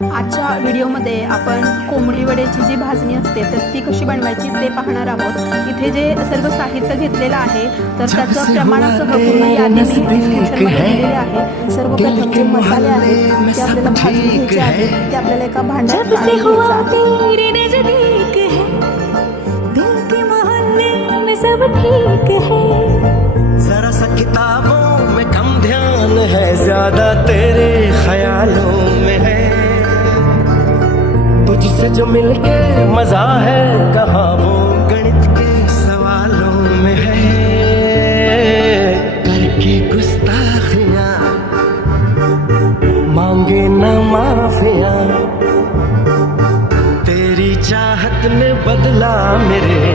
आजच्या व्हिडिओमध्ये आपण कोंबडी वड्याची जी भाजणी असते तर ती कशी बनवायची ते पाहणार आहोत। इथे जे सर्व साहित्य घेतलेलं आहे तर त्याचं प्रमाणासह पूर्ण यादी मी डिस्क्रिप्शनमध्ये दिलेली आहे। सर्वप्रथम जे मसाले आहेत ते आपल्याला भाजून घ्यायचे आहेत, ते आपल्याला एका भांड्यात घ्यायचं आहे। जरा सा किताबों में कम ध्यान है, ज्यादा तेरे ख्यालों में है। तुझसे जो मिलके मजा है, कहाँ वो गणित के सवालों में है। करके गुस्ताखियां मांगे न माफिया, तेरी चाहत ने बदला मेरे